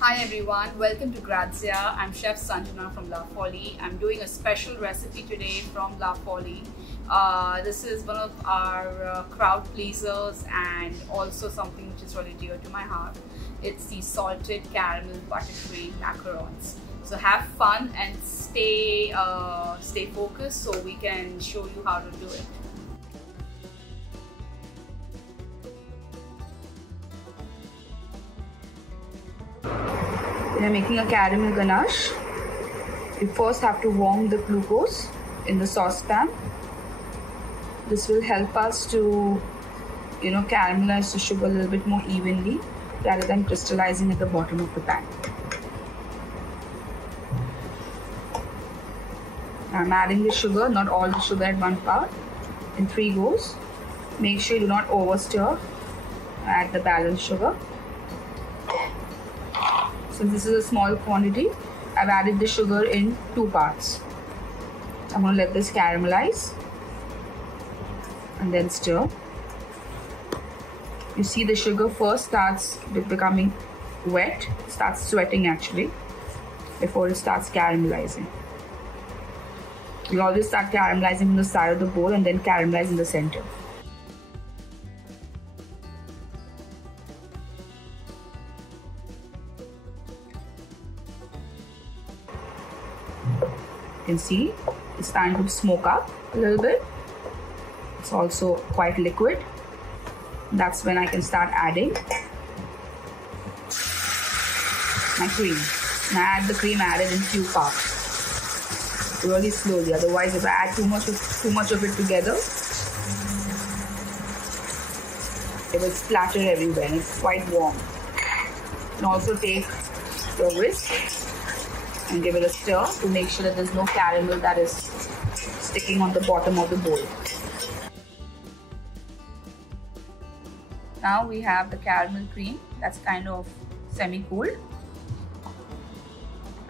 Hi everyone, welcome to Grazia. I'm Chef Sanjana from Folie. I'm doing a special recipe today from Folie. This is one of our crowd pleasers and also something which is really dear to my heart. It's the salted caramel buttercream macarons. So have fun and stay focused so we can show you how to do it. When you're making a caramel ganache, you first have to warm the glucose in the saucepan. This will help us to, caramelize the sugar a little bit more evenly rather than crystallizing at the bottom of the pan. I'm adding the sugar, not all the sugar at one part, in 3 goes. Make sure you do not overstir. Add the balanced sugar. Since this is a small quantity, I've added the sugar in 2 parts. I'm going to let this caramelize and then stir. You see the sugar first starts becoming wet, starts sweating actually, before it starts caramelizing. You always start caramelizing from the side of the bowl and then caramelize in the center. You can see it's starting to smoke up a little bit. It's also quite liquid. That's when I can start adding my cream. Now I add the cream added in few parts, really slowly. Otherwise, if I add too much of it together, it will splatter everywhere and it's quite warm. You can also take your whisk and give it a stir to make sure that there's no caramel that is sticking on the bottom of the bowl. Now we have the caramel cream that's kind of semi-cooled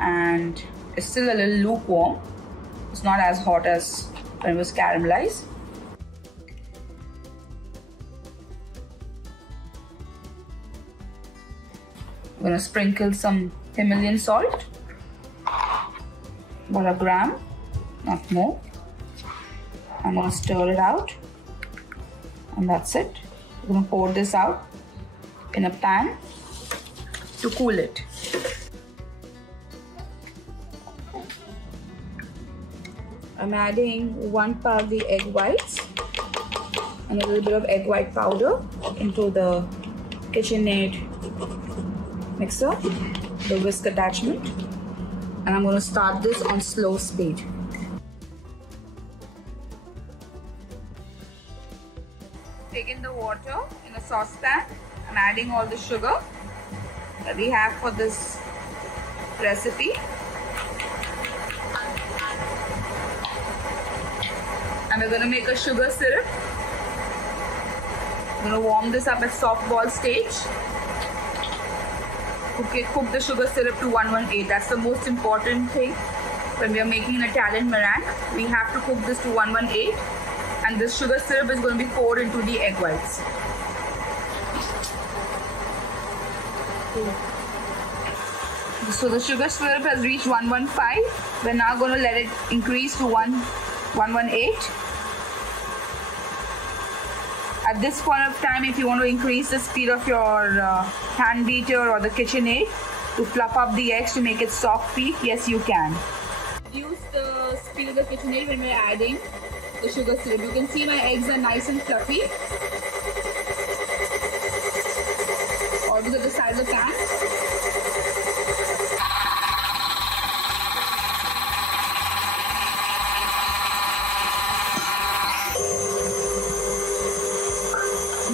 and it's still a little lukewarm. It's not as hot as when it was caramelized. I'm going to sprinkle some Himalayan salt. About a gram, not more. I'm going to stir it out and that's it. I'm going to pour this out in a pan to cool it. I'm adding 1 part of the egg whites and a little bit of egg white powder into the KitchenAid mixer, the whisk attachment. And I'm going to start this on slow speed. Taking the water in a saucepan, I'm adding all the sugar that we have for this recipe. And we're going to make a sugar syrup. I'm going to warm this up at soft ball stage. Cook the sugar syrup to 118. That's the most important thing when we are making an Italian meringue. We have to cook this to 118, and this sugar syrup is going to be poured into the egg whites. So the sugar syrup has reached 115. We're now going to let it increase to 118. At this point of time, if you want to increase the speed of your hand beater or the KitchenAid to fluff up the eggs to make it soft peak, yes you can. Use the speed of the KitchenAid when we're adding the sugar syrup. You can see my eggs are nice and fluffy. Always at the side of the pan.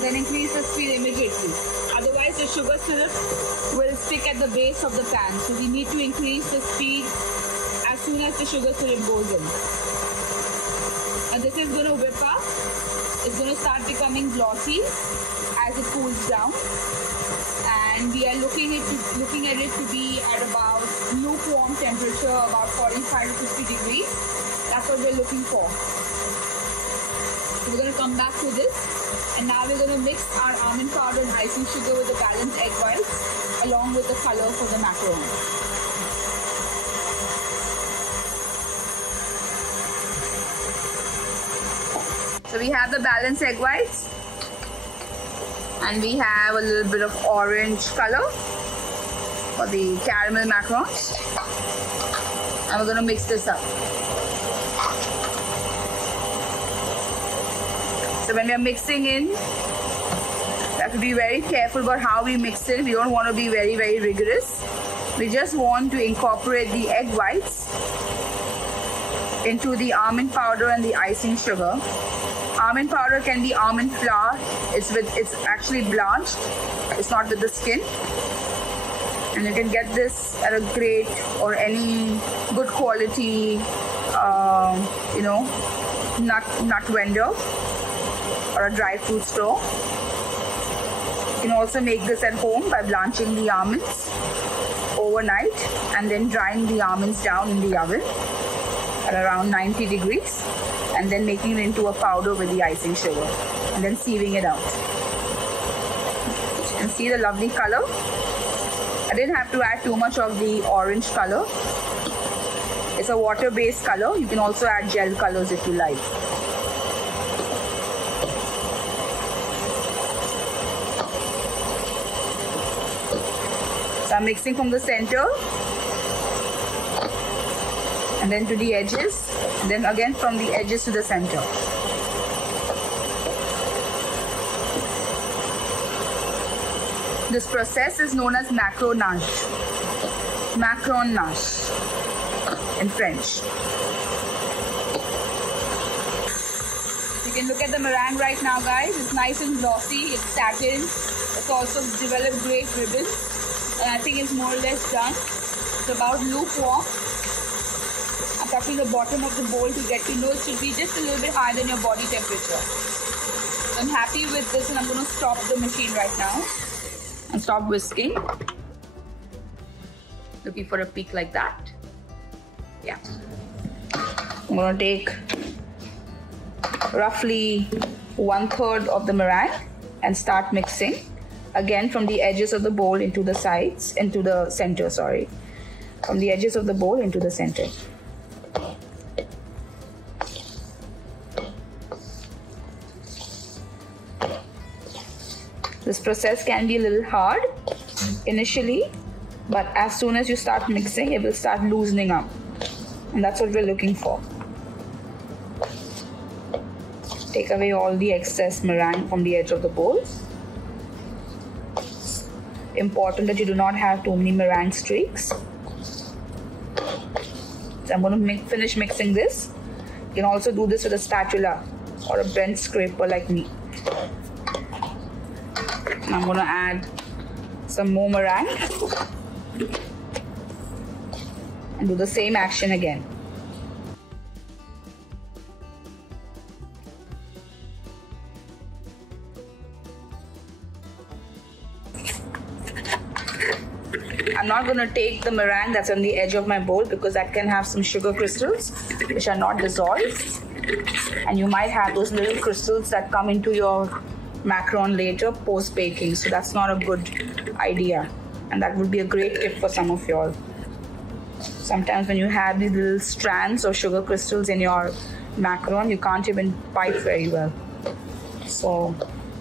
Then increase the speed immediately. Otherwise the sugar syrup will stick at the base of the pan. So we need to increase the speed as soon as the sugar syrup goes in. And this is going to whip up. It's going to start becoming glossy as it cools down. And we are looking at it to be at about lukewarm temperature, about 45 to 50 degrees. That's what we're looking for. So we're going to come back to this. And now we're going to mix our almond powder and icing sugar with the balanced egg whites along with the color for the macaron. So we have the balanced egg whites and we have a little bit of orange color for the caramel macarons, and we're going to mix this up. So when we are mixing in, we have to be very careful about how we mix it. We don't want to be very rigorous. We just want to incorporate the egg whites into the almond powder and the icing sugar. Almond powder can be almond flour. It's actually blanched. It's not with the skin. And you can get this at a great or any good quality, nut vendor or a dry fruit store. You can also make this at home by blanching the almonds overnight and then drying the almonds down in the oven at around 90 degrees and then making it into a powder with the icing sugar and then sieving it out. You can see the lovely color. I didn't have to add too much of the orange color. It's a water-based color. You can also add gel colors if you like. So I'm mixing from the center and then to the edges, and then again from the edges to the center. This process is known as macaronage. Macaronage in French. You can look at the meringue right now, guys. It's nice and glossy. It's satin. It's also developed great ribbons. And I think it's more or less done. It's about lukewarm. I'm touching the bottom of the bowl to get to know it should be just a little bit higher than your body temperature. So I'm happy with this and I'm going to stop the machine right now. And stop whisking. Looking for a peak like that. Yeah. I'm going to take roughly 1/3 of the meringue and start mixing again from the edges of the bowl into the sides, into the center, sorry. From the edges of the bowl into the center. This process can be a little hard initially, but as soon as you start mixing, it will start loosening up. And that's what we're looking for. Take away all the excess meringue from the edge of the bowl. Important that you do not have too many meringue streaks. So I'm going to finish mixing this. You can also do this with a spatula or a bench scraper like me. I'm going to add some more meringue and do the same action again. I'm not going to take the meringue that's on the edge of my bowl because that can have some sugar crystals which are not dissolved, and you might have those little crystals that come into your macaron later post baking, so that's not a good idea, and that would be a great tip for some of y'all. Sometimes when you have these little strands or sugar crystals in your macaron, you can't even bite very well. So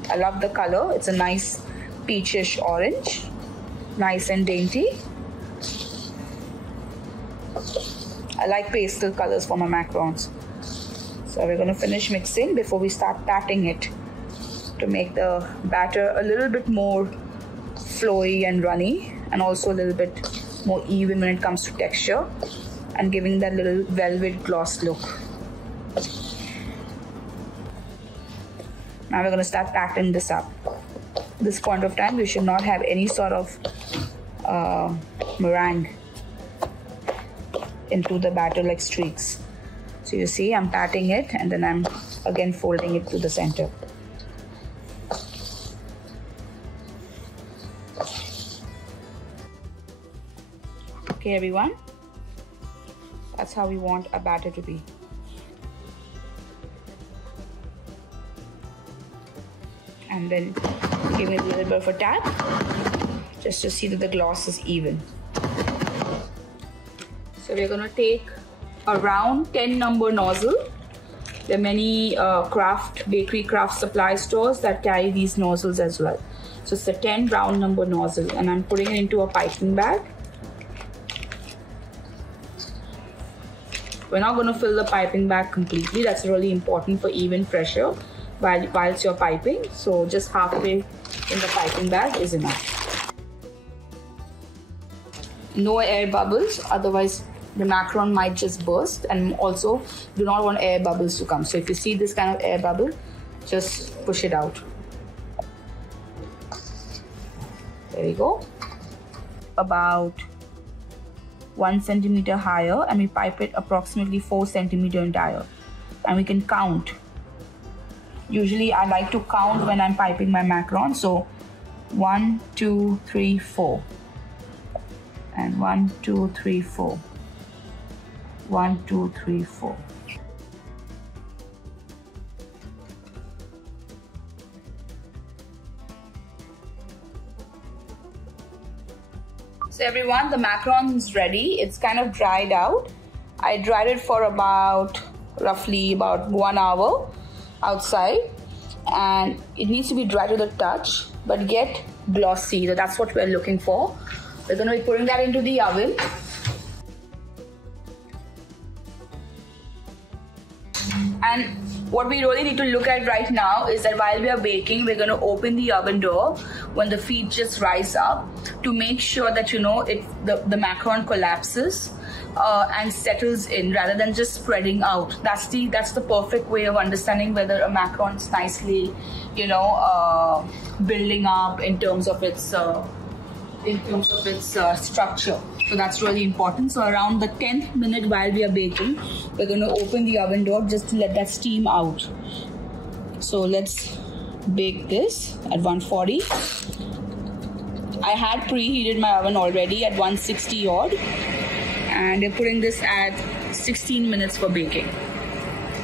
I love the color. It's a nice peachish orange, nice and dainty. I like pastel colors for my macarons. So we're going to finish mixing before we start patting it to make the batter a little bit more flowy and runny, and also a little bit more even when it comes to texture and giving that little velvet gloss look. Now we're going to start patting this up. At this point of time, we should not have any sort of meringue into the batter like streaks. So you see, I'm patting it and then I'm again folding it to the center. Okay everyone, that's how we want our batter to be. And then give it a little bit of a tap, just just to see that the gloss is even. So we're gonna take a round 10 number nozzle. There are many bakery craft supply stores that carry these nozzles as well. So it's a 10 round number nozzle, and I'm putting it into a piping bag. We're not going to fill the piping bag completely. That's really important for even pressure whilst you're piping. So just halfway in the piping bag is enough. No air bubbles, otherwise the macaron might just burst, and also do not want air bubbles to come. So if you see this kind of air bubble, just push it out. There we go. About 1 centimeter higher, and we pipe it approximately 4 centimeter in diameter, and we can count. Usually I like to count when I'm piping my macaron. So 1, 2, 3, 4, and 1, 2, 3, 4, 1, 2, 3, 4. So everyone, the macaron is ready. It's kind of dried out. I dried it for roughly about 1 hour outside, and it needs to be dry to the touch but get glossy. So that's what we're looking for. We're going to be putting that into the oven. And what we really need to look at right now is that while we are baking, we're going to open the oven door when the feet just rise up to make sure that the macaron collapses and settles in rather than just spreading out. That's the perfect way of understanding whether a macaron is nicely building up in terms of its structure. So that's really important. So around the 10th minute while we are baking, we're going to open the oven door just to let that steam out. So let's bake this at 140. I had preheated my oven already at 160 odd, and we're putting this at 16 minutes for baking.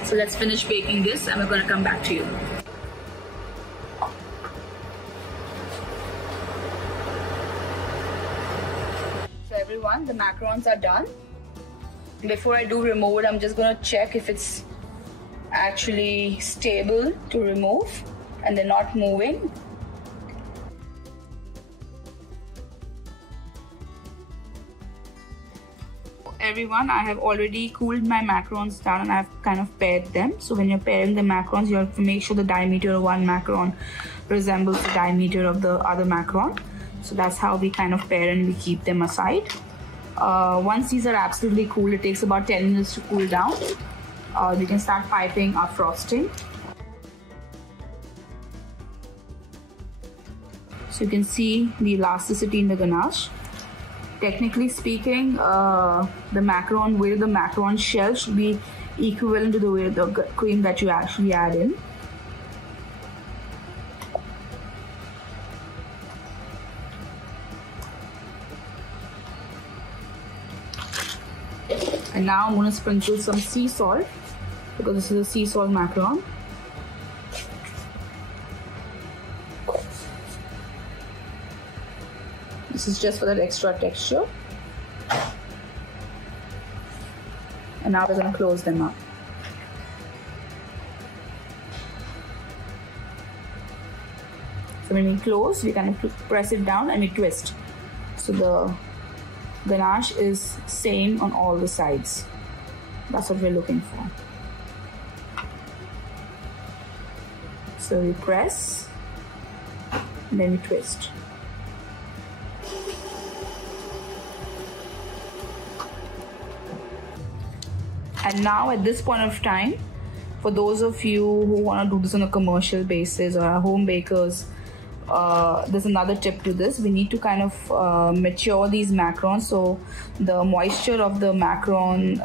So let's finish baking this and we're going to come back to you. Everyone, the macarons are done. Before I do remove it, I'm just going to check if it's actually stable to remove and they're not moving. Everyone, I have already cooled my macarons down and I've kind of paired them. So when you're pairing the macarons, you have to make sure the diameter of one macaron resembles the diameter of the other macaron. So that's how we kind of pair and we keep them aside. Once these are absolutely cool, it takes about 10 minutes to cool down. We can start piping our frosting. So you can see the elasticity in the ganache. Technically speaking, the macaron weight of the macaron shell should be equivalent to the weight of the cream that you actually add in. And now I'm going to sprinkle some sea salt, because this is a sea salt macaron. This is just for that extra texture. And now we're going to close them up. So when we close, we kind of press it down and we twist. So the ganache is same on all the sides. That's what we're looking for. So we press and then we twist. And now at this point of time, for those of you who want to do this on a commercial basis or are home bakers, there's another tip to this. We need to kind of mature these macarons, so the moisture of the macaron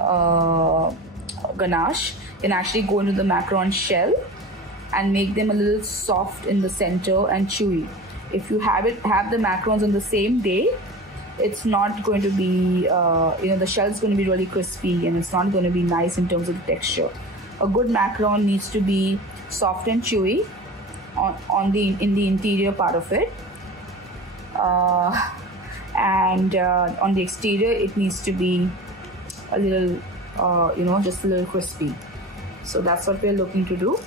ganache can actually go into the macaron shell and make them a little soft in the center and chewy. If you have the macarons on the same day, it's not going to be, the shell is going to be really crispy and it's not going to be nice in terms of the texture. A good macaron needs to be soft and chewy in the interior part of it. and on the exterior it needs to be a little just a little crispy. So that's what we're looking to do.